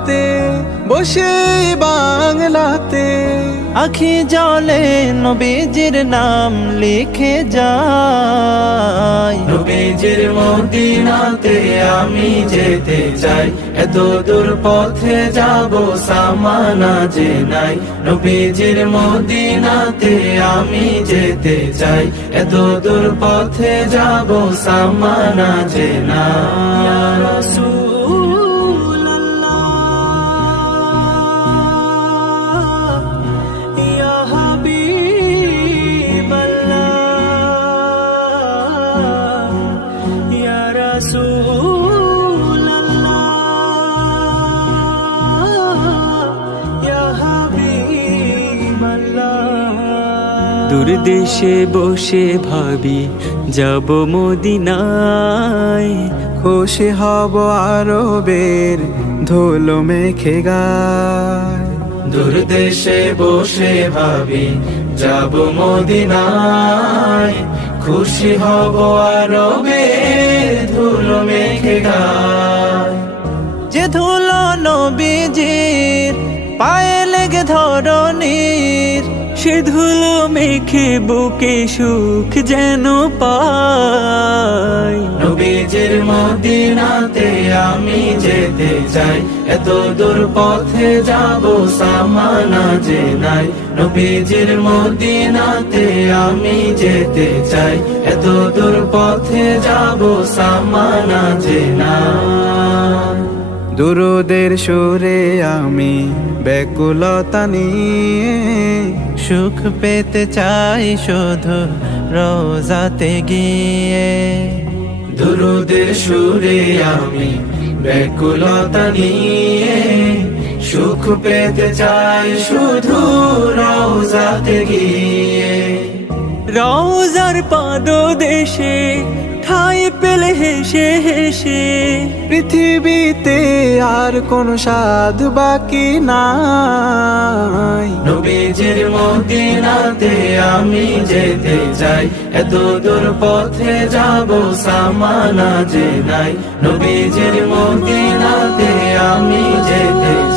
বাসনাতে বসে বাংলাতে। আখি জলে নবীজির নাম লিখে যাই নবীজির মদিনাতে আমি যেতে চাই। এত দূর পথে যাব সামানা যে নাই। নবীজির মদিনাতে আমি যেতে চাই। এত দূর পথে যাব সামানা যে নাই। দূর দেশে বসে ভাবি যাব মদিনায়। খুশি হব আরবের ধুলো মেখে গায়। দূর দেশে বসে ভাবি যাব মদিনায়। খুশি হব আরবে ধুলো মেখে গায়। যে ধুলো নবীজির পায়ে লেগে ধরনীর সে ধুলো মেখে বুকে সুখ যেন পাই। নবীজির মদিনাতে আমি যেতে চাই। এত দূর পথে যাব সামানা যে নাই। নবীজির মদিনাতে আমি যেতে চাই। এত দূর পথে যাব সামানা যে দুরুদের সুরে আমি ব্যাকুলতা নিয়ে সুখ পেতে চাই শুধু রোজাতে গিয়ে। দুরুদের সুরে আমি ব্যাকুলতা নিয়ে সুখ পেতে চাই শুধু রোজাতে গিয়ে। রওজার পাদ দেশে ঠাই পেলে হেসে হেসে। পৃথিবীতে আর কোন সাধ বাকি নাই। নবীজির মদিনাতে আমি যেতে চাই। এত দূর পথে যাব সামানা যে নাই। নবীজির মদিনাতে আমি যেতে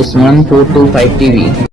is TV.